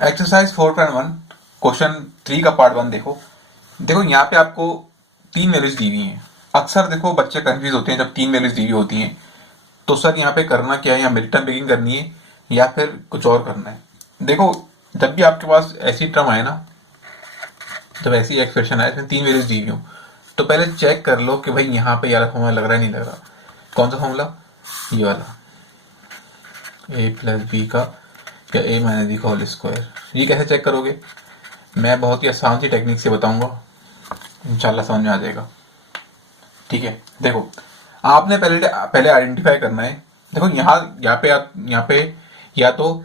Exercise 4.1 question 3 का part 1 देखो। देखो यहाँ पे आपको 3 वैल्यूज दी हुई हैं। अक्सर देखो बच्चे कंफ्यूज होते हैं जब 3 वैल्यूज दी हुई होती हैं, तो सर यहाँ पे करना क्या है, या मिड टर्म ब्रेकिंग करनी है या फिर कुछ और करना है। देखो जब भी आपके पास ऐसी टर्म आए ना, जब ऐसी एक्सप्रेशन आए इसमें 3 वैल्यूज दी हुई हो, तो पहले चेक कर लो कि भाई यहाँ पे यार फॉर्मूला लग रहा है नहीं लग रहा। कौन सा फॉर्मूला? ये वाला, ए प्लस बी का या ए माइनस बी का होल स्क्वायर। ये कैसे चेक करोगे? मैं बहुत ही आसान सी टेक्निक से बताऊंगा, इंशाल्लाह समझ में आ जाएगा। ठीक है, देखो आपने पहले आइडेंटिफाई करना है। देखो यहाँ पे या तो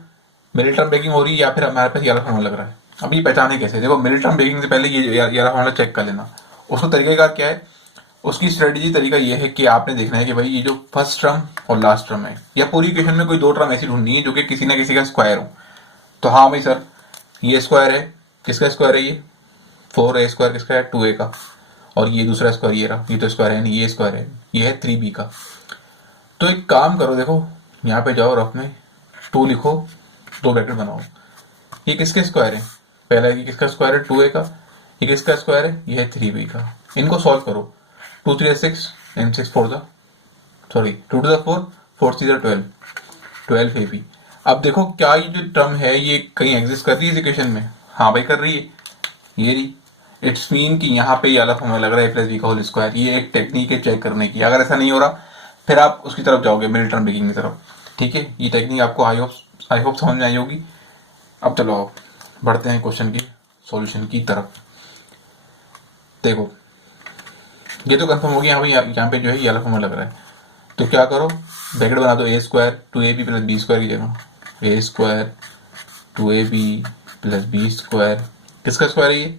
मिडिल टर्म ब्रेकिंग हो रही है या फिर हमारे पास ये वाला फॉर्मूला लग रहा है। अब ये पहचाने कैसे? देखो मिडिल टर्म ब्रेकिंग से पहले ये वाला फॉर्मूला चेक कर लेना। उसका तरीका क्या है? उसकी स्ट्रेटेजी तरीका ये है कि आपने देखना है कि भाई ये जो फर्स्ट टर्म और लास्ट टर्म है, या पूरी इक्वेशन में कोई 2 टर्म ऐसी ढूंढनी है जो कि किसी ना किसी का स्क्वायर हो। तो हाँ भाई सर, ये स्क्वायर है, किसका स्क्वायर है? ये 4a स्क्वायर किसका है? 2a का। और ये दूसरा स्क्वायर ये रहा, ये तो स्क्वायर है नहीं, ये स्क्वायर है, ये है 3b का। तो एक काम करो, देखो यहाँ पे जाओ, रफ में 2 लिखो, 2 ब्रैकेट बनाओ। ये किसके स्क्वायर है? पहला ये किसका स्क्वायर है? 2a का। ये किसका स्क्वायर है? ये है 3b का। इनको सॉल्व करो। 2 3 6 and 6 4 2 to the 4 4 3 12 12ab। अब देखो क्या ये जो टर्म है ये कहीं एग्जिस्ट कर रही है इस इक्वेशन में? हाँ भाई कर रही है, ये रही। इट्स मीन कि यहाँ पे ये वाला फॉर्मूला लग रहा है प्लस बी का होल स्क्वायर। ये एक टेक्निक है चेक करने की। अगर ऐसा नहीं हो रहा फिर आप उसकी तरफ जाओगे, मिडिल टर्म ब्रेकिंग की तरफ। ठीक है, ये टेक्निक आपको आई होप समझ में आई होगी। अब चलो आओ बढ़ते हैं क्वेश्चन के सॉल्यूशन की तरफ। देखो ये तो कंफर्म हो गया, भाई यहाँ पे जो है ये वाला फॉर्मूला लग रहा है। तो क्या करो, ब्रैकेट बना दो, A square 2ab plus B square की जगह A square 2ab plus B square. किसका स्क्वायर है? ये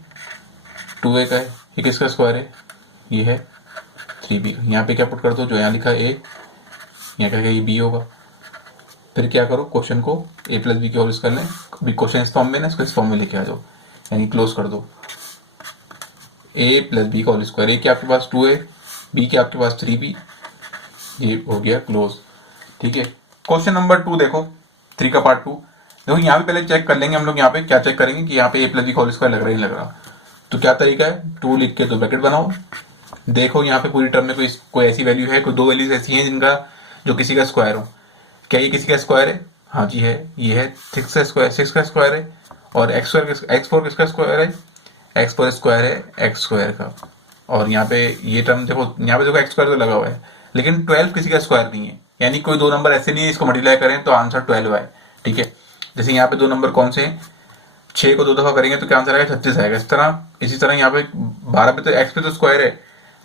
2a का है। ये किसका स्क्वायर है? ये है 3b का। यहाँ पे क्या पुट कर दो, जो यहाँ लिखा है a, यहाँ क्या ये b होगा। फिर क्या करो, क्वेश्चन को a प्लस बी के होल स्क्वायर लें। अभी क्वेश्चन इस फॉर्म में ना, इसको इस फॉर्म में लेके आ जाओ, यानी क्लोज कर दो। a प्लस बी का होल स्क्वायर, a के आपके पास 2a, b के आपके पास 3b, ये हो गया क्लोज। ठीक है, क्वेश्चन नंबर 2 देखो, 3 का पार्ट 2। देखो यहाँ पे पहले चेक कर लेंगे हम लोग। यहाँ पे क्या चेक करेंगे कि यहाँ पे ए प्लस बी का होल स्क्वायर लग रहा है नहीं लग रहा। तो क्या तरीका है, 2 लिख के 2 ब्रैकेट बनाओ। देखो यहाँ पे पूरी टर्म में कोई ऐसी वैल्यू है, कोई 2 वैल्यूज ऐसी हैं जिनका जो किसी का स्क्वायर हो। क्या ये किसी का स्क्वायर है? हाँ जी है, ये है 6 का स्क्वायर है। और x4 किसका स्क्वायर है? x4 स्क्वायर है x स्क्वायर का। और यहाँ पे ये टर्म देखो, यहाँ पे देखो x स्क्वायर तो लगा हुआ है, लेकिन 12 किसी का स्क्वायर नहीं है। यानी कोई 2 नंबर ऐसे नहीं है इसको मल्टीप्लाई करें तो आंसर 12 आए। ठीक है, जैसे यहाँ पे 2 नंबर कौन से हैं? 6 को 2 दफा करेंगे तो क्या आंसर आएगा? 36 आएगा। इसी तरह यहाँ पे 12 पे तो x पे तो स्क्वायर है,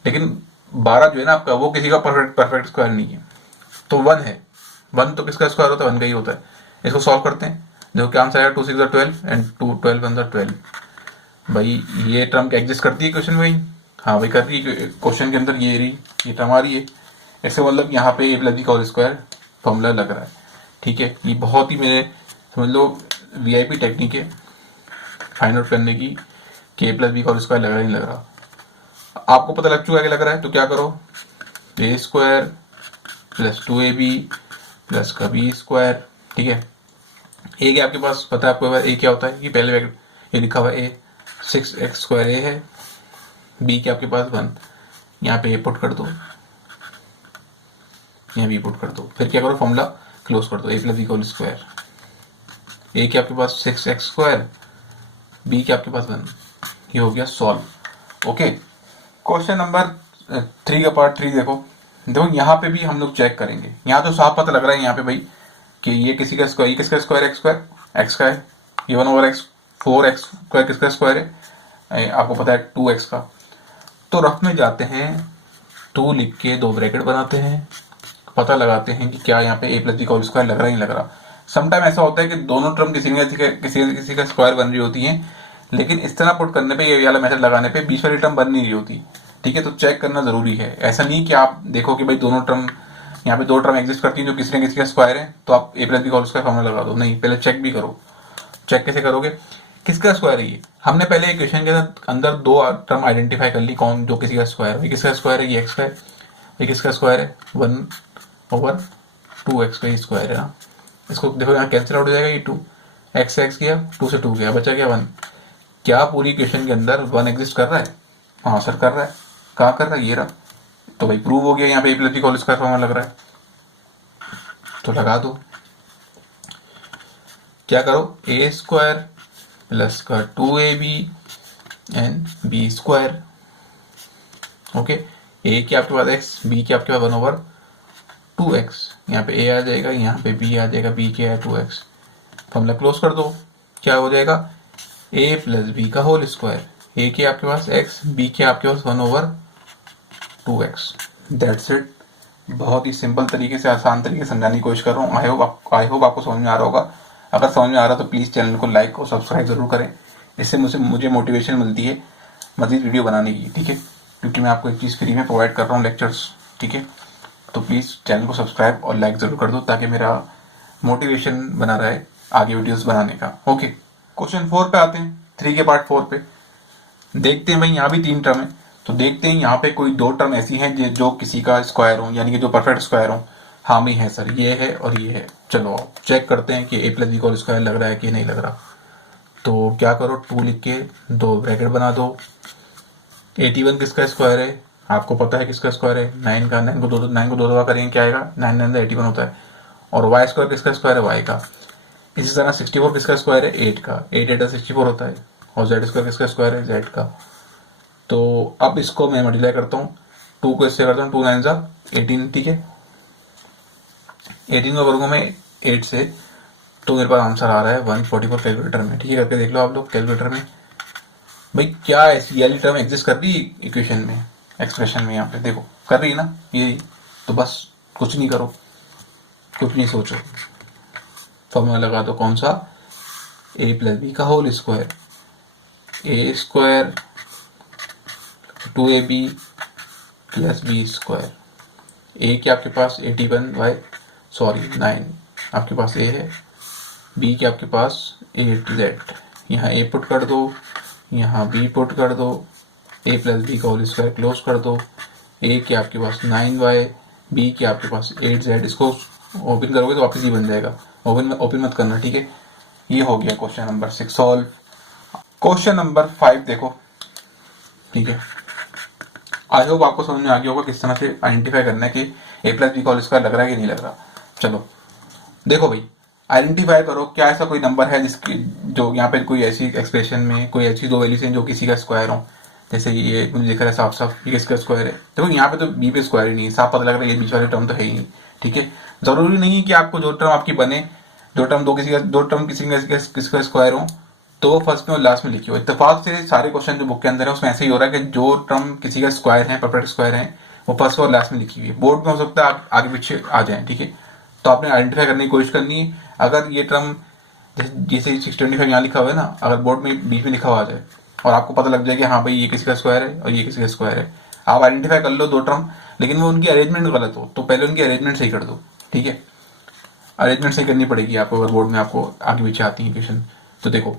लेकिन 12 जो है ना आपका, वो किसी का परफेक्ट स्क्वायर नहीं है, तो 1 है। 1 तो किसका स्क्वायर होता है? 1 का ही होता है। इसको सॉल्व करते हैं, देखो क्या आंसर आएगा? 2 6 12 एंड 2 12 1 12। भाई ये टर्म क्या एग्जिस्ट करती है क्वेश्चन में? हाँ भाई कर रही है, क्वेश्चन के अंदर ये टर्म आ रही है। इससे मतलब यहाँ पे ए प्लस बी का होल स्क्वायर फॉर्मूला लग रहा है। ठीक है, ये बहुत ही मेरे समझ लो वीआईपी टेक्निक है फाइंड आउट करने की कि ए प्लस बी का होल स्क्वायर लग रहा है नहीं लग रहा। आपको पता लग चुका है कि लग रहा है, तो क्या करो, ए स्क्वायर प्लस 2ab प्लस का बी स्क्वायर। ठीक है, ए के आपके पास पता है आपको ए क्या होता है? ये पहले ये लिखा हुआ ए 6x स्क्वायर ए है, बी के आपके पास 1, यहाँ पे ए पुट कर दो, यहाँ बी पुट कर दो। फिर क्या करो, फॉर्मूला क्लोज कर दो, ए प्लस बी का होल स्क्वायर। ए के आपके पास 6x स्क्वायर, बी के आपके पास 1, ये हो गया सॉल्व। ओके, क्वेश्चन नंबर 3 का पार्ट 3 देखो। यहाँ पे भी हम लोग चेक करेंगे। यहाँ तो साफ पता लग रहा है यहाँ पे भाई कि ये किसी का स्क्वायर, ये किसका स्क्वायर? एक्स स्क्वायर, एक्स का है। ये 1/x 4x स्क्वायर किसका स्क्वायर है? आपको पता है 2x का। तो रफ में जाते हैं, 2 लिख के 2 ब्रैकेट बनाते हैं, पता लगाते हैं कि क्या यहाँ पे ए प्लस बी का होल स्क्वायर लग रहा है नहीं लग रहा। समटाइम ऐसा होता है कि दोनों टर्म किसी का स्क्वायर बन रही होती हैं, लेकिन इस तरह पुट करने पे, ये वाला मेथड लगाने पे बीच वाली टर्म बन नहीं रही होती। ठीक है, तो चेक करना जरूरी है। ऐसा नहीं कि आप देखो कि भाई दोनों टर्म, यहाँ पे 2 टर्म एग्जिस्ट करती हैं जो किसी न किसी का स्क्वायर है, तो आप ए प्लस बी का होल स्क्वायर फॉर्मूला लगा दो। नहीं, पहले चेक भी करो। चेक कैसे करोगे, किसका स्क्वायर है? ये हमने पहले इक्वेशन के अंदर 2 टर्म आइडेंटिफाई कर ली, कौन जो किसी का स्क्वायर है। किसका स्क्वायर है? ये एक्स का है। ये किसका स्क्वायर है? 1/2x का ही स्क्वायर है ना। इसको देखो यहाँ कैंसिल आउट हो जाएगा, ये 2, x से x गया, 2 से 2 गया, बचा क्या 1। क्या पूरी इक्वेशन के अंदर 1 एग्जिस्ट कर रहा है? हाँ सर कर रहा है। कहाँ कर रहा है? ये रहा। तो भाई प्रूव हो गया, यहाँ पे ए प्लस बी का होल स्क्वायर फॉर्मूला लग रहा है, तो लगा दो। क्या करो, ए स्क्वायर प्लस का 2ab and B square. Okay, A के आपके पास x, बी के आपके पास 1/2x, यहाँ पे a आ जाएगा, यहाँ पे b आ जाएगा, b के है 2x। फॉर्मूला क्लोज कर दो, क्या हो जाएगा, a प्लस बी का होल स्क्वायर, a के आपके पास x, b के आपके पास 1/2x। That's it. बहुत ही सिंपल तरीके से, आसान तरीके से समझाने की कोशिश कर रहा हूँ। आई होप आपको समझ में आ रहा होगा। अगर समझ में आ रहा है तो प्लीज़ चैनल को लाइक और सब्सक्राइब जरूर करें, इससे मुझे मोटिवेशन मिलती है मज़ीद वीडियो बनाने की, ठीक है। क्योंकि मैं आपको एक चीज़ फ्री में प्रोवाइड कर रहा हूँ, लेक्चर्स, ठीक है। तो प्लीज़ चैनल को सब्सक्राइब और लाइक ज़रूर कर दो, ताकि मेरा मोटिवेशन बना रहे आगे वीडियोस बनाने का। ओके, क्वेश्चन 4 पे आते हैं, 3 के पार्ट 4 पे। देखते हैं भाई, यहाँ भी 3 टर्म है, तो देखते हैं यहाँ पे कोई 2 टर्म ऐसी हैं जो किसी का स्क्वायर हो, यानी कि जो परफेक्ट स्क्वायर हो। हाँ भाई है सर, ये है और ये है। चलो चेक करते हैं कि ए प्लस बी का स्क्वायर लग रहा है कि नहीं लग रहा। तो क्या करो, 2 लिख के 2 ब्रैकेट बना दो। 81 किसका स्क्वायर है? आपको पता है किसका स्क्वायर है, 9 का। 9 को दो दफा करेंगे क्या आएगा, 9 9 81 होता है। और वाई स्क्वायर किसका स्क्वायर है, वाई का। इसी तरह 64 किसका स्क्वायर है, 8 का। 8 8 64 होता है। और जेड स्क्वायर किसका स्क्वायर है, जेड का। तो अब इसको मैं मल्टीप्लाई करता हूँ, 2 को इससे करता हूँ, 2 9 18, ठीक है। 18 को करूँगा मैं 8 से, तो मेरे पास आंसर आ रहा है 144 कैलकुलेटर में, ठीक है। करके देख लो आप लोग कैलकुलेटर में। भाई क्या ऐसी वाली टर्म एग्जिस्ट कर रही है इक्वेशन में, एक्सप्रेशन में, यहाँ पे देखो कर रही है ना ये। तो बस कुछ नहीं करो, कुछ नहीं सोचो, फॉर्मूला लगा दो, कौन सा, ए प्लस बी का whole square, A square 2ab plus B square. A के आपके पास 9 आपके पास ए है, बी के आपके पास 8z। यहाँ ए पुट कर दो, यहाँ बी पुट कर दो, ए प्लस बी का होल स्क्वायर क्लोज कर दो। ए के आपके पास 9y, बी के आपके पास 8z। इसको ओपन करोगे तो वापस ही बन जाएगा, ओपन मत करना, ठीक है। ये हो गया question number 6 solve. Question number 5 देखो, ठीक है। आई होप आपको समझ में आ गया होगा किस तरह से आइडेंटिफाई करना है कि ए प्लस बी का होल स्क्वायर लग रहा है कि नहीं लग रहा। चलो देखो भाई, आइडेंटिफाई करो क्या ऐसा कोई नंबर है जिसकी, जो यहाँ पे कोई ऐसी एक्सप्रेशन में कोई ऐसी 2 वैल्यूज हैं जो किसी का स्क्वायर हो। जैसे ये मुझे दिख रहा है साफ साफ, ये किसका स्क्वायर है। देखो यहाँ पे तो बी पे स्क्वायर ही नहीं है, साफ पता लग रहा है ये बीच वाली टर्म तो है ही नहीं, ठीक है। जरूरी नहीं है कि आपको जो टर्म आपकी बने, दो टर्म किसका स्क्वायर हो तो फर्स्ट में और लास्ट में लिखी हो। इत्तेफाक से सारे क्वेश्चन जो बुक के अंदर है उसमें ऐसे ही हो रहा है कि जो टर्म किसी का स्क्वायर है, परफेक्ट स्क्वायर है, वो फर्स्ट और लास्ट में लिखी हुई है। बोर्ड में हो सकता है आगे पीछे आ जाए, ठीक है। तो आपने आइडेंटिफाई करने की कोशिश करनी है। अगर ये टर्म जैसे 625 यहाँ लिखा हुआ है ना, अगर बोर्ड में बीच में लिखा हुआ आ जाए और आपको पता लग जाए कि हाँ भाई ये किसी का स्क्वायर है और ये किसी का स्क्वायर है, आप आइडेंटिफाई कर लो 2 टर्म, लेकिन वो उनकी अरेंजमेंट गलत हो तो पहले उनकी अरेंजमेंट सही कर दो, ठीक है। अरेंजमेंट सही करनी पड़ेगी आपको अगर बोर्ड में आपको आगे पीछे आती है इक्वेशन। तो देखो,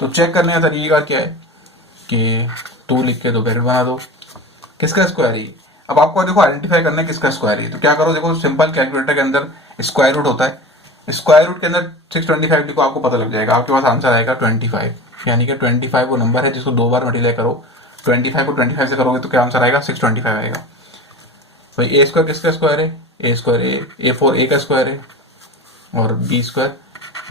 तो चेक करने का तरीका क्या है कि 2 लिख के 2 ब्रैकेट बना दो, किसका स्क्वायर है। अब आपको देखो आइडेंटिफाई करना है किसका स्क्वायर है। तो क्या करो, देखो सिंपल कैलकुलेटर के अंदर स्क्वायर रूट होता है, स्क्वायर रूट के अंदर 625 लिखो, आपको पता लग जाएगा, आपके पास आंसर आएगा 25। यानी कि 25 वो नंबर है जिसको 2 बार मल्टीप्लाई करो। 25 को 25 से करोगे तो क्या आंसर आएगा, 625 आएगा। भाई ए स्क्वायर किसका स्क्वायर है, ए स्क्वायर ए 4 ए का स्क्वायर है और बी स्क्वायर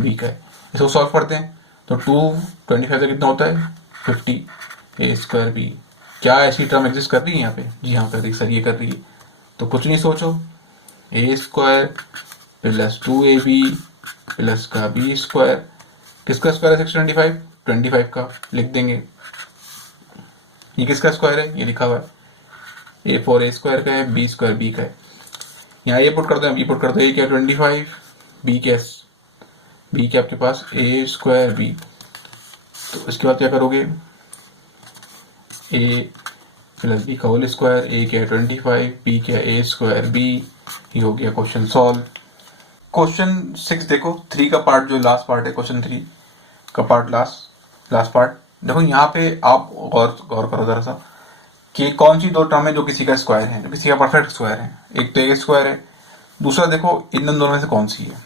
बी का है। इसको सॉल्व करते हैं तो 225 से कितना होता है 50, ए स्क्वायर बी। क्या ऐसी टर्म एग्जिस्ट कर रही है यहाँ पे, जी हाँ कर रही है सर, ये कर रही है। तो कुछ नहीं सोचो, ए स्क्वायर प्लस 2ab प्लस का बी स्क्वायर, किसका स्क्वायर है 625, 25 का लिख देंगे। ये किसका स्क्वायर है, ये लिखा हुआ है, ए 4 ए स्क्वायर का है, बी स्क्वायर बी का है। यहाँ ये पुट करते हैं, बी पुट करते हैं, क्या 25, बी के आपके पास ए स्क्वायर बी। तो इसके बाद क्या करोगे, ए प्लस बी का होल स्क्वायर, ए क्या 25, बी क्या ए स्क्वायर बी। ये हो गया क्वेश्चन सॉल्व। क्वेश्चन 6 देखो, 3 का पार्ट जो लास्ट पार्ट है, क्वेश्चन 3 का पार्ट लास्ट पार्ट। देखो यहाँ पे आप गौर करो जरा सा कि कौन सी 2 टर्म है जो किसी का स्क्वायर है, जो किसी का परफेक्ट स्क्वायर है। एक तो ए स्क्वायर है, दूसरा देखो इन दोनों में से कौन सी है।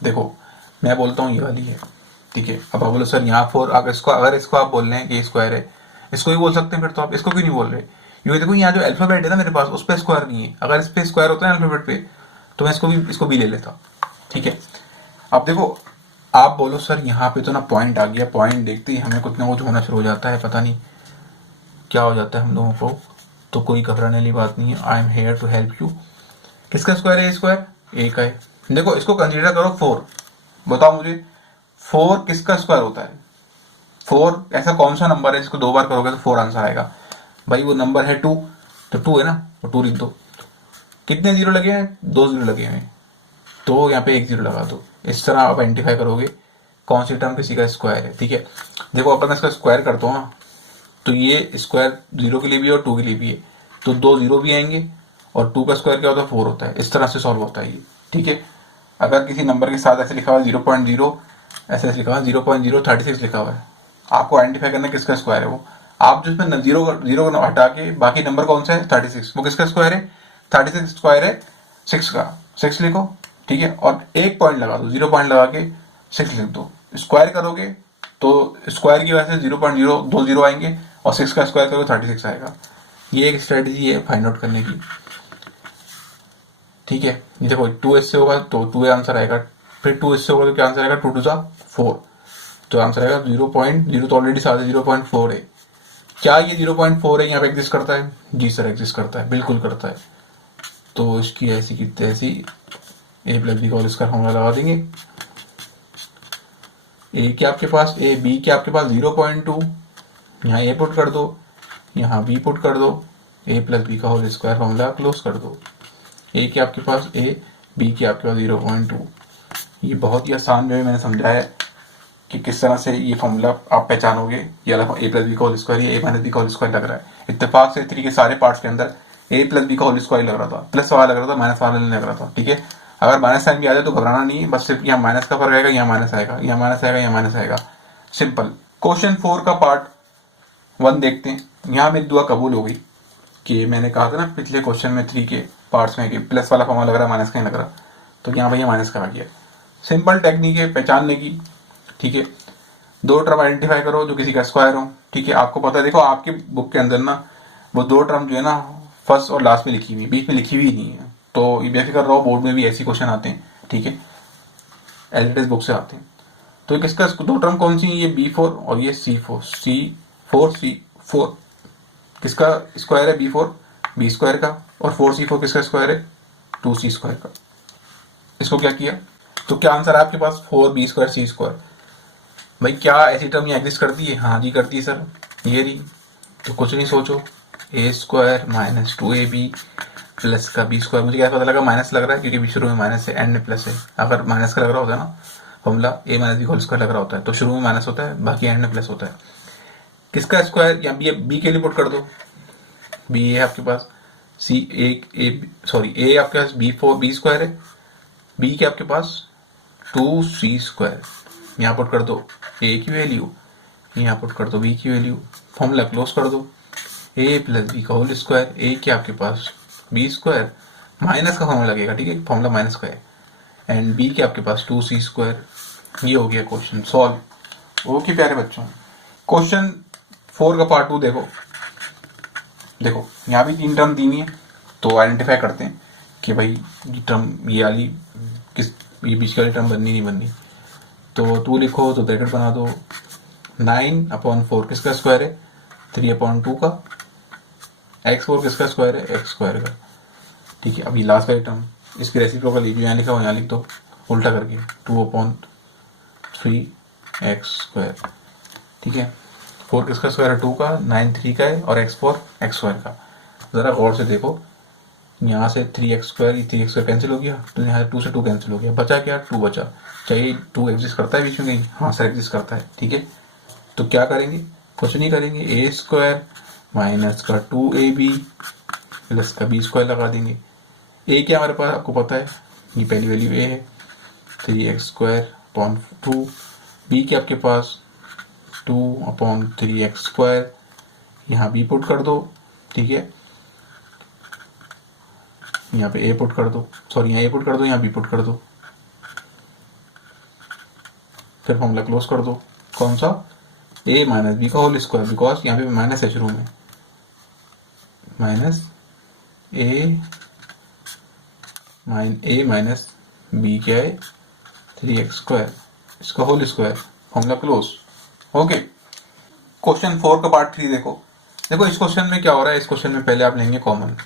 देखो मैं बोलता हूँ ये वाली है, ठीक है। अब आप बोलो सर यहाँ 4, अगर इसको आप बोल रहे हैं कि स्क्वायर है, इसको भी बोल सकते हैं, फिर तो आप इसको क्यों नहीं बोल रहे? क्योंकि देखो यहाँ जो अल्फाबेट है ना मेरे पास, उस पर स्क्वायर नहीं है। अगर इस पे स्क्वायर होता है अल्फाबेट पे, तो मैं इसको भी ले लेता। ठीक है। अब देखो, आप बोलो सर यहाँ पे तो ना पॉइंट आ गया, पॉइंट देखते ही हमें कुछ ना कुछ होना शुरू हो जाता है, पता नहीं क्या हो जाता है हम लोगों को। तो कोई घबराने वाली बात नहीं है, I am here to help you. किसका स्क्वायर है? स्क्वायर ए का है। देखो इसको कंसीडर करो 4। बताओ मुझे 4 किसका स्क्वायर होता है? 4 ऐसा कौन सा नंबर है जिसको 2 बार करोगे तो 4 आंसर आएगा? भाई वो नंबर है 2, तो 2 है ना, तो 2 लिख दो। कितने जीरो लगे हैं? 2 जीरो लगे हैं, तो यहाँ पे 1 जीरो लगा दो। इस तरह आप आइडेंटिफाई करोगे कौन सी टर्म किसी का स्क्वायर है। ठीक है। देखो अपन इसका स्क्वायर करता हूँ ना, तो ये स्क्वायर 0 के लिए भी है और 2 के लिए भी है, तो 2 जीरो भी आएंगे, और 2 का स्क्वायर क्या होता है? 4 होता है। इस तरह से सॉल्व होता है ये। ठीक है। अगर किसी नंबर के साथ ऐसे लिखा हुआ है 0.0, ऐसे लिखा हुआ है 0.036 लिखा हुआ है, आपको आइडेंटिफाई करना किसका स्क्वायर है वो। आप जो इसमें जीरो जीरो हटा के बाकी नंबर कौन सा है? 36, वो किसका स्क्वायर है? 36 स्क्वायर है 6 का। 6 लिखो। ठीक है। और एक पॉइंट लगा दो, 0 पॉइंट लगा के 6 लिख दो। स्क्वायर करोगे तो स्क्वायर की वजह से 0.020 आएंगे, और 6 का स्क्वायर करोगे 36 आएगा। ये एक स्ट्रेटेजी है फाइंड आउट करने की। ठीक है। ये देखो 2 से होगा तो 2 आंसर आएगा, फिर 2 से होगा तो क्या आंसर आएगा? 2 2 4, तो आंसर आएगा 0.0, तो ऑलरेडी साथ 0.4 है। क्या ये 0.4 है यहाँ पे एग्जिस्ट करता है? जी सर एग्जिस्ट करता है, बिल्कुल करता है। तो इसकी ऐसी की तैसी ए प्लस बी का होल स्क्वायर फॉर्मूला लगा देंगे। ए के आपके पास ए, बी के आपके पास 0.2, यहाँ ए पुट कर दो, यहाँ बी पुट कर दो, ए प्लस बी का होल स्क्वायर फॉर्मूला क्लोज कर दो। ए के आपके पास ए, बी के आपके पास 0.2। ये बहुत ही आसान जो है मैंने समझाया है कि किस तरह से ये फॉर्मूला आप पहचानोगे। ये ए प्लस बी का होल स्क्वायर, ये ए माइनस बी का होल स्क्वायर लग रहा है। इत्तेफाक से 3 के सारे पार्ट्स के अंदर ए प्लस बी का होल स्क्वायर लग रहा था, प्लस वाला लग रहा था, माइनस वाला नहीं लग रहा था। ठीक है। अगर माइनस साइन भी आ जाए तो घबराना नहीं है, बस सिर्फ यहाँ माइनस का फर्क आएगा, यहाँ माइनस आएगा, यहाँ माइनस आएगा, यहाँ माइनस आएगा। सिंपल। क्वेश्चन 4 का पार्ट 1 देखते हैं। यहाँ मेरी दुआ कबूल हो गई कि मैंने कहा था ना पिछले क्वेश्चन में 3 के पार्ट्स में कि प्लस वाला फॉर्मूला लग रहा है, माइनस का नहीं लग रहा, तो यहाँ भैया माइनस का आ गया। सिंपल टेक्निक है पहचानने की। ठीक है। 2 टर्म आइडेंटिफाई करो जो किसी का स्क्वायर हो। ठीक है। आपको पता है, देखो आपकी बुक के अंदर ना वो 2 टर्म जो है ना फर्स्ट और लास्ट में लिखी हुई, बीच में लिखी हुई नहीं है, तो ये बेफिक्र रहो, बोर्ड में भी ऐसी क्वेश्चन आते हैं। ठीक है। एलटीएस बुक से आते हैं। तो ये किसका 2 टर्म कौन सी है? ये B4 और ये C4। C4 किसका स्क्वायर है? B4 बी स्क्वायर का, और 4C4 किसका स्क्वायर है? 2C स्क्वायर का। इसको क्या किया, तो क्या आंसर है आपके पास? 4B square C square. भाई क्या ऐसी टर्म यहाँ एग्जिस्ट करती है? हाँ जी करती है सर, ये रही। तो कुछ नहीं सोचो, ए स्क्वायर माइनस 2AB प्लस का बी स्क्वायर। मुझे क्या पता लगा माइनस लग रहा है, क्योंकि शुरू में माइनस है, एंड में प्लस है। अगर माइनस का लग रहा होता है ना फॉर्मूला, ए माइनस बी होल स्क्वायर लग रहा होता है, तो शुरू में माइनस होता है, बाकी एंड में प्लस होता है। किसका स्क्वायर? या बी के लिए पुट कर दो। बी है आपके पास, सी ए आपके पास बी स्क्वायर है, बी के आपके पास 2C स्क्वायर। यहाँ पुट कर दो ए की वैल्यू, यहाँ पुट कर दो बी की वैल्यू, फॉर्मूला क्लोज कर दो। ए प्लस बी का होल स्क्वायर, ए के आपके पास बी स्क्वायर, माइनस का फॉर्मूला लगेगा। ठीक है, फॉर्मूला माइनस का है, एंड बी के आपके पास 2C स्क्वायर। ये हो गया क्वेश्चन सॉल्व। ओके प्यारे बच्चों, क्वेश्चन 4 का पार्ट 2 देखो। यहाँ भी 3 टर्म दी हुई है, तो आइडेंटिफाई करते हैं कि भाई ये टर्म, ये वाली किस, ये बीच वाली टर्म बननी नहीं बननी। तो 2 लिखो तो ब्रैकेट बना दो। 9/4 किसका स्क्वायर है? 3/2 का। x4 किसका स्क्वायर है? x स्क्वायर का। ठीक है, अभी लास्ट वाली टर्म, इसकी रेसिप्रोकल यहाँ लिखा हो, यहाँ लिख दो उल्टा करके, 2/3x स्क्वायर। ठीक है, 4 किसका स्क्वायर है? 2 का, 9 3 का है, और x4 x स्क्वायर का। ज़रा गौर से देखो, यहाँ से 3x स्क्वायर, ये 3x स्क्वायर कैंसिल हो गया, तो यहाँ से 2 से 2 कैंसिल हो गया, बचा क्या? 2 बचा। चाहिए 2 एग्जिस्ट करता है बीच में कहीं? हाँ सर एग्जिस्ट करता है। ठीक है, तो क्या करेंगे? कुछ नहीं करेंगे, ए स्क्वायर माइनस का 2AB प्लस का बी स्क्वायर लगा देंगे। ए क्या हमारे पास आपको पता है, ये पहली वैल्यू ए है, 3x स्क्वायर अपॉन 2। बी के आपके पास 2/3x स्क्वायर, यहाँ बी पुट कर दो। ठीक है, यहाँ पे ए पुट कर दो, सॉरी यहाँ ए पुट कर दो, यहाँ बी पुट कर दो। फिर फॉर्मूला क्लोज कर दो, कौन सा, a माइनस बी का होल स्क्वायर, बिकॉज यहाँ पे माइनस है शुरू में, माइनस ए माइनस बी क्या है 3x स्क्वायर, इसका whole square, formula close. Okay, question 4 का पार्ट 3 देखो। देखो इस क्वेश्चन में क्या हो रहा है, इस क्वेश्चन में पहले आप लेंगे कॉमन।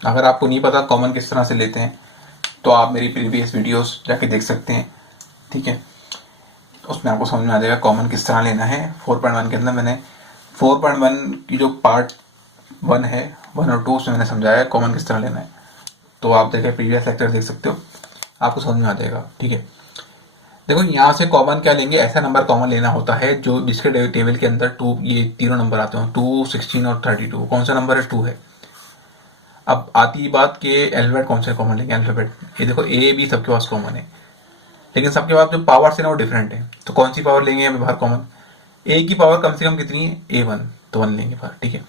अगर आपको नहीं पता कॉमन किस तरह से लेते हैं तो आप मेरी प्रीवियस वीडियोस जाके देख सकते हैं, ठीक है, उसमें आपको समझ में आ जाएगा कॉमन किस तरह लेना है। 4.1 के अंदर मैंने 4.1 की जो पार्ट 1 है, 1 और 2, उसमें मैंने समझाया है कॉमन किस तरह लेना है, तो आप देखें प्रीवियस लेक्चर देख सकते हो, आपको समझ में आ जाएगा, ठीक है। देखो यहाँ से कॉमन क्या लेंगे, ऐसा नंबर कॉमन लेना होता है जो जिसके टेबल के अंदर 2, ये तीनों नंबर आते हैं, 2, 16 और 32। कौन सा नंबर है, 2 है। अब आती बात के अल्फाबेट कौन से कॉमन लेंगे, अल्फाबेट, ये देखो ए बी सबके पास कॉमन है, लेकिन सबके पास जो पावर से ना वो डिफरेंट है, तो कौन सी पावर लेंगे हमें बाहर कॉमन, ए की पावर कम से कम कितनी है, A1, तो 1 लेंगे बाहर, ठीक है।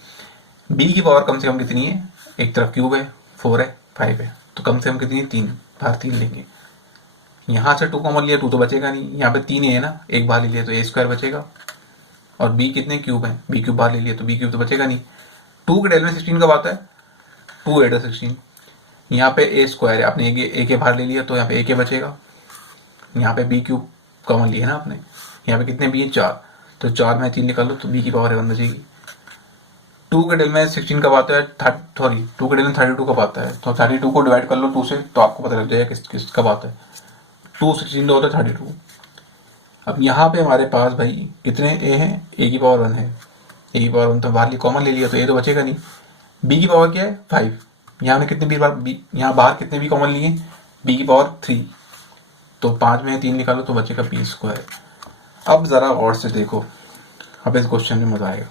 बी की पावर कम से कम कितनी है, एक तरफ क्यूब है, 4 है, 5 है, तो कम से कम कितनी है, 3, बाहर 3 लेंगे। यहाँ से 2 कॉमन लिया, 2 तो बचेगा नहीं, यहाँ पे 3 ही है ना, एक बाहर ले लिया तो a स्क्वायर बचेगा, और बी कितने क्यूब है, बी क्यूब बाहर ले लिया तो बी क्यूब तो बचेगा नहीं। 2 के डेल में 16 कब आता है, 2 8 16, यहाँ पे a स्क्वायर है, आपने ए के बाहर ले लिया तो यहाँ पे a के बचेगा, यहाँ पे बी क्यूब कॉमन लिया है ना आपने, यहाँ पे कितने बी है, 4, तो 4 में 3 निकाल लो तो बी की पावर 1 बचेगी। 2 के डेल में 16 कब आता है, 2 के डेल में 32 कब आता है, तो 32 को डिवाइड कर लो 2 से, तो आपको पता लग जाएगा किस कब आता है, 2 16 होता है 32। अब यहाँ पे हमारे पास भाई कितने ए हैं, ए की पावर 1 है, ए की पावर 1 तो बाहर कॉमन ले लिया तो ए तो बचेगा नहीं। बी की पावर क्या है, 5, यहाँ में कितने बी, यहाँ बाहर कितने बी कॉमन लिए, बी की पावर 3, तो 5 में 3 निकालो तो बचेगा बी स्क्वायर। अब जरा गौर से देखो, अब इस क्वेश्चन में मजा आएगा,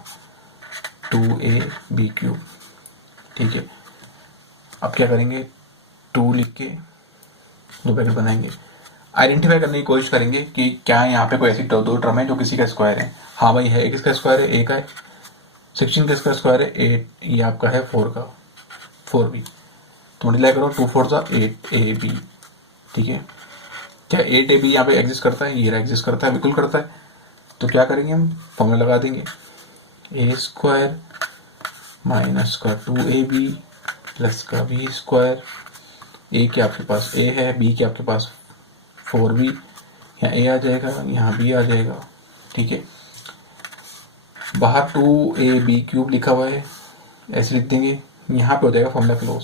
2ab क्यूब, ठीक है। अब क्या करेंगे, 2 लिख के 2 ब्रैकेट बनाएंगे, आइडेंटिफाई करने की कोशिश करेंगे कि क्या यहाँ पे कोई ऐसी दो टर्म है जो किसी का स्क्वायर है। हाँ भाई है, किसका स्क्वायर है, ए का है। 16 किसका स्क्वायर है, 8, ये आपका है 4 का, 4b, तो मल्टीप्लाई करो, 2 4 सा 8ab, ठीक है। क्या 8ab यहाँ पे एग्जिस्ट करता है, ये एग्जिस्ट करता है, बिल्कुल करता है। तो क्या करेंगे हम, फॉर्मूला लगा देंगे, ए स्क्वायर माइनस का 2ab प्लस का बी स्क्वायर, ए के आपके पास ए है, बी के आपके पास 4b, यहाँ ए आ जाएगा, यहाँ बी आ जाएगा, ठीक है। बाहर 2ab क्यूब लिखा हुआ है, ऐसे लिख देंगे, यहाँ पे हो जाएगा formula close,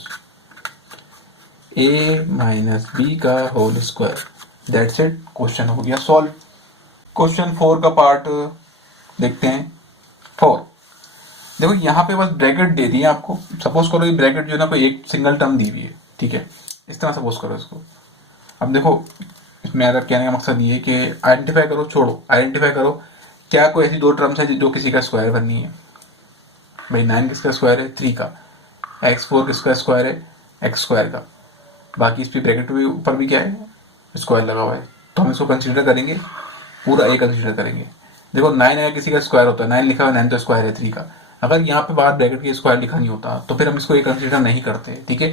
a minus B का whole square, that's it, question हो गया सॉल्व। क्वेश्चन 4 का पार्ट देखते हैं। 4 देखो यहाँ पे बस ब्रैकेट दे दी है आपको, सपोज करो ये ब्रैकेट जो है ना कोई एक सिंगल टर्म दी हुई है, ठीक है, इस तरह सपोज करो इसको। अब देखो इसमें मेरा कहने का मकसद ये है कि आइडेंटिफाई करो, छोड़ो आइडेंटिफाई करो, क्या कोई ऐसी 2 टर्म्स है जो किसी का स्क्वायर बननी है। भाई 9 किसका स्क्वायर है, 3 का, x4 किसका स्क्वायर है, x स्क्वायर का, बाकी इस पे ब्रैकेट के ऊपर भी क्या है, स्क्वायर लगा हुआ है, तो हम इसको कंसीडर करेंगे, पूरा ए कंसीडर करेंगे। देखो 9 अगर किसी का स्क्वायर होता है, 9 लिखा हुआ है, 9 तो स्क्वायर है 3 का, अगर यहाँ पे बाहर ब्रैकेट के स्क्वायर लिखा नहीं होता तो फिर हम इसको एक कंसीडर नहीं करते, ठीक है।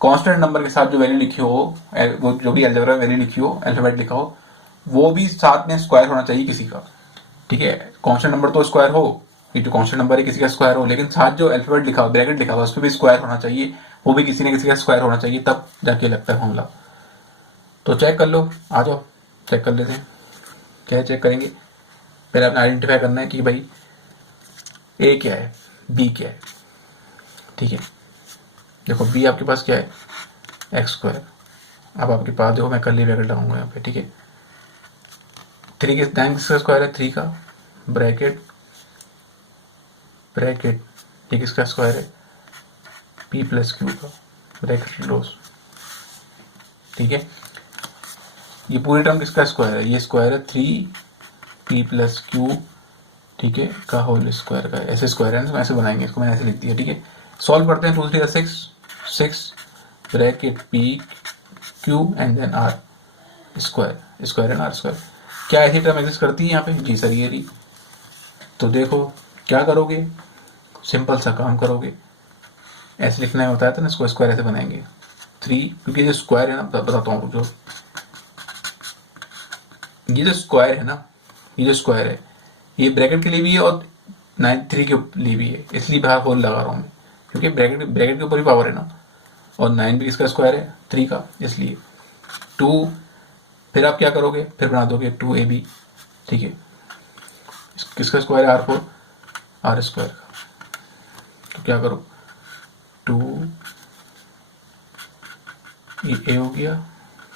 कांस्टेंट नंबर के साथ जो वैल्यू लिखी हो, वो जो भी अलजेब्रा वैल्यू लिखी हो, अल्फाबेट लिखा हो, वो भी साथ में स्क्वायर होना चाहिए किसी का, ठीक है। कांस्टेंट नंबर तो स्क्वायर हो, ये जो कांस्टेंट नंबर है किसी का स्क्वायर हो, लेकिन साथ जो अल्फाबेट लिखा हो, ब्रैकेट लिखा हो, उस पर भी स्क्वायर होना चाहिए, वो भी किसी न किसी का स्क्वायर होना चाहिए, तब जाके लगता है फॉर्मूला। तो चेक कर लो, आ जाओ चेक कर लेते हैं। क्या चेक करेंगे, पहले आपने आइडेंटिफाई करना है कि भाई ए क्या है, बी क्या है, ठीक है। देखो बी आपके पास क्या है, एक्स स्क्वायर। अब आपके पास देखो मैं कर्ली ब्रैकेट लगाऊंगा यहाँ पे, ठीक है। 3 के 9 किसका स्क्वायर है, 3 का, ब्रैकेट ब्रैकेट ये किसका स्क्वायर है, पी प्लस क्यू का, ब्रैकेट क्लोज, ठीक है। ये पूरी टर्म किसका स्क्वायर है, ये स्क्वायर है 3p प्लस क्यू, ठीक है, का होल स्क्वायर का, ऐसे स्क्वायर है ना, ऐसे बनाएंगे इसको, मैंने ऐसे लिख दिया, ठीक है। सॉल्व करते हैं, 2 3 6 bracket P Q and then R square, square and R square. क्या ऐसी टर्म एग्जिस्ट करती है यहाँ पे, जी सर ये रही। तो देखो क्या करोगे, सिंपल सा काम करोगे, ऐसे लिखना है, बताया था ना, इसको स्क्वायर ऐसे बनाएंगे 3, क्योंकि ये स्क्वायर है ना, बताता हूँ जो ये जो स्क्वायर है ना, ये जो स्क्वायर है ये ब्रैकेट के लिए भी है और 3 के लिए भी है, इसलिए बाहर होल लगा रहा हूँ मैं, क्योंकि ब्रैकेट के ऊपर ही पावर है ना, और 9 भी किसका स्क्वायर है, 3 का, इसलिए 2। फिर आप क्या करोगे, फिर बना दोगे 2ab, ठीक है। किसका स्क्वायर है, r4, r स्क्वायर का। तो क्या करो, 2 ये a हो गया,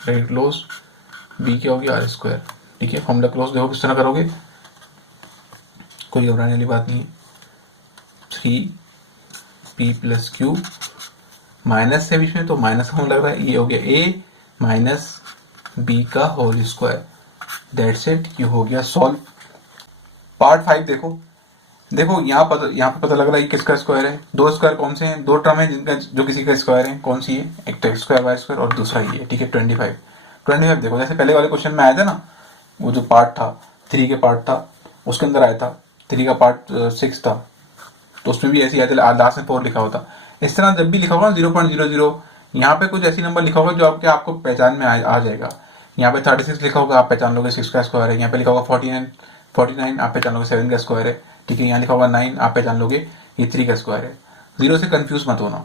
ब्रैकेट क्लोज, b क्या हो गया, r स्क्वायर, ठीक है। फॉर्मूला क्लोज देखो किस तरह करोगे, कोई घबराने वाली बात नहीं है। 3p प्लस क्यू, माइनस है बीच में तो माइनस का लग रहा है, ये हो गया a माइनस b का होल स्क्वायर, दैट्स इट, ये हो गया सॉल्व। पार्ट 5 देखो, यहाँ पे पता लग रहा है किसका स्क्वायर है। दो स्क्वायर कौन से हैं, दो टर्म है जिनका जो किसी का स्क्वायर है, कौन सी है, एक तो एक्स स्क्वायर वाई स्क्वायर और दूसरा ये है, ठीक है। 25 देखो, जैसे पहले वाले क्वेश्चन में आया था ना, वो जो पार्ट था 3 के पार्ट था, उसके अंदर आया था 3 का पार्ट 6 था, तो उसमें भी ऐसे आया था, लास्ट में 4 लिखा होता। इस तरह जब भी लिखा होगा 0.00, यहाँ पे कुछ ऐसी नंबर लिखा होगा जो आपको पहचान में आ जाएगा। यहाँ पे 36 लिखा होगा, आप पहचान लोगे 6 का स्क्वायर है। यहाँ पे लिखा होगा 49 आप पहचान लोगे 7 का स्क्वायर है, ठीक है। यहाँ लिखा होगा 9 आप पहचान लोगे ये 3 का स्क्वायर है। 0 से कंफ्यूज मत होना।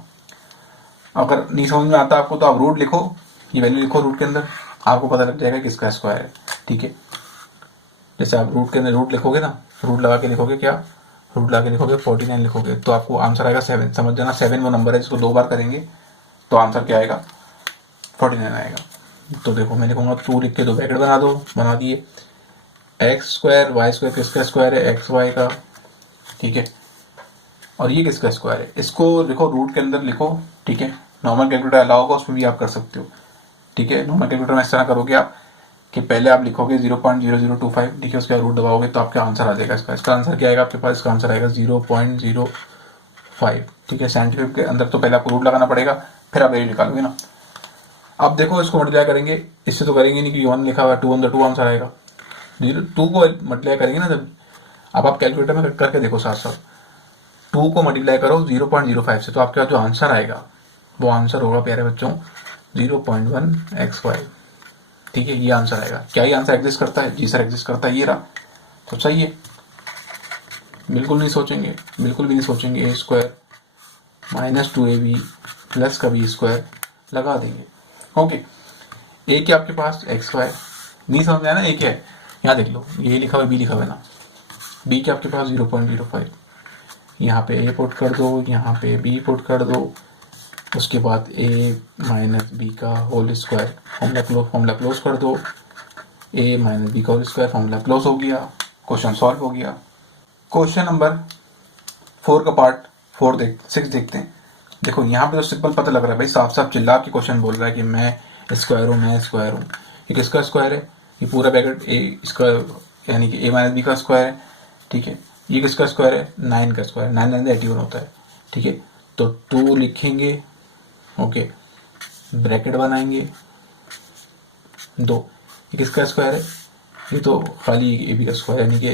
अगर नहीं समझ में आता आपको तो आप रूट लिखो, ये वैल्यू लिखो रूट के अंदर, आपको पता लग जाएगा किसका स्क्वायर है, ठीक है। जैसे आप रूट के अंदर रूट लिखोगे ना, रूट लगा के लिखोगे क्या, रूट लगा के लिखोगे 49 लिखोगे तो आपको आंसर आएगा 7। समझ जाना 7 वो नंबर है जिसको 2 बार करेंगे तो आंसर क्या आएगा, 49 आएगा। तो देखो मैं लिखूंगा 2 लिख के 2 ब्रैकेट बना दो, बना दिए। एक्स स्क्वायर वाई स्क्वायर किसका स्क्वायर है, एक्स वाई का, ठीक है। और ये किसका स्क्वायर है, इसको लिखो रूट के अंदर लिखो, ठीक है। नॉर्मल कैलकुलेटर अलाउ होगा उसमें भी आप कर सकते हो, ठीक है। नॉर्मल कैलकुलेटर में इस तरह करोगे आप कि पहले आप लिखोगे 0.0025, ठीक है, उसके बाद रूट दबाओगे तो आपका आंसर आ जाएगा। इसका आंसर क्या आएगा आपके पास, इसका आंसर आएगा 0.05, ठीक है। साइंटिफिक के अंदर तो पहले आपको रूट लगाना पड़ेगा, फिर आप वैल्यू निकालोगे ना। अब देखो इसको मल्टीप्लाई करेंगे, इससे तो करेंगे नहीं क्योंकि 1 लिखा हुआ है, 2 ऑन द 2 आंसर आएगा। 2 को मल्टीप्लाई करेंगे ना जब, अब आप कैलकुलेटर में करके देखो साथ साथ, 2 को मल्टीप्लाई करो 0.05 से, तो आपका जो आंसर आएगा वो आंसर होगा प्यारे बच्चों 0.1xy, ठीक है। ये आंसर आएगा। क्या ये आंसर एग्जिस्ट करता है, जी सर एग्जिस्ट करता है, ये रहा। तो सही है, बिल्कुल नहीं सोचेंगे, बिल्कुल भी नहीं सोचेंगे। ए स्क्वायर माइनस 2ab प्लस का बी स्क्वायर लगा देंगे, ओके। ए क्या आपके पास एक्स वाई, नहीं समझ आया ना, ए क्या है, यहाँ देख लो, ये लिखा हुआ है, बी लिखा हुआ है ना, बी क्या आपके पास 0.05, यहाँ पे ए पुट कर दो, यहाँ पे बी पुट कर दो, उसके बाद a माइनस बी का होल स्क्वायर, फॉर्मूला क्लोज कर दो, a माइनस बी का होल स्क्वायर, फॉर्मूला क्लोज हो गया, क्वेश्चन सॉल्व हो गया। क्वेश्चन नंबर 4 का पार्ट 6 देखते हैं। देखो यहाँ पे तो सिंपल पता लग रहा है भाई, साफ साफ चिल्ला के क्वेश्चन बोल रहा है कि मैं स्क्वायर हूँ, मैं स्क्वायर हूँ। ये किसका स्क्वायर है, ये पूरा ब्रैकेट ए स्क्वायर यानी कि a माइनस बी का स्क्वायर है, ठीक है। ये किसका स्क्वायर है, 9 का स्क्वायर, 9 9 81 होता है, ठीक है। तो 2 लिखेंगे, ओके, ब्रैकेट बनाएंगे 2, ये किसका स्क्वायर है, ये तो खाली ए बी का स्क्वायर यानी कि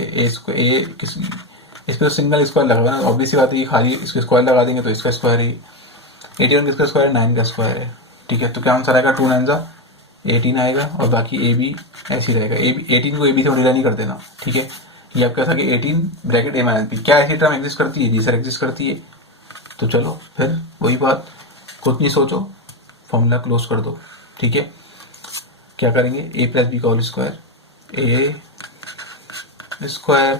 इस पर सिंगल स्क्वायर लगा हुआ है, ऑब्वियस बात है ये खाली इसके स्क्वायर लगा देंगे तो इसका स्क्वायर है। 81 किसका स्क्वायर है, 9 का स्क्वायर है, ठीक है। तो क्या आंसर आएगा, 2 9 18 आएगा, और बाकी ए बी ऐसे ही रहेगा। 18 को ए बी से मल्टीप्लाई नहीं कर देना, ठीक है। ये आपका था कि 18 ब्रैकेट ए माइनस बी, क्या ऐसी टर्म एग्जिस्ट करती है, जी सर एग्जिस्ट करती है। तो चलो फिर वही बात, कुछ नहीं सोचो, फॉर्मूला क्लोज कर दो, ठीक है। क्या करेंगे, ए प्लस बी का whole square, A square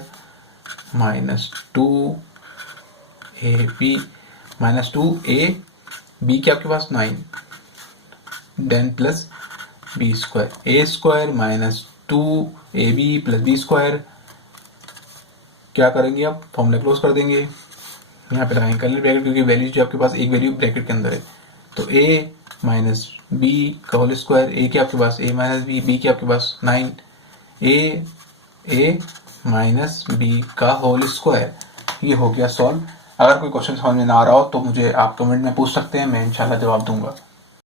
minus 2ab minus 2a B के आपके पास 9 then plus B square, A square minus 2ab plus B square. क्या करेंगे आप, फॉर्मूला क्लोज कर देंगे, यहाँ पे लगाएंगे कर्ली ब्रैकेट क्योंकि वैल्यू जो आपके पास एक वैल्यू ब्रैकेट के अंदर है। तो a माइनस बी का होल स्क्वायर, ए के आपके पास a माइनस बी के आपके पास 9, a माइनस बी का होल स्क्वायर, ये हो गया सॉल्व। अगर कोई क्वेश्चन समझ में ना आ रहा हो तो मुझे आप कमेंट में पूछ सकते हैं, मैं इंशाल्लाह जवाब दूंगा।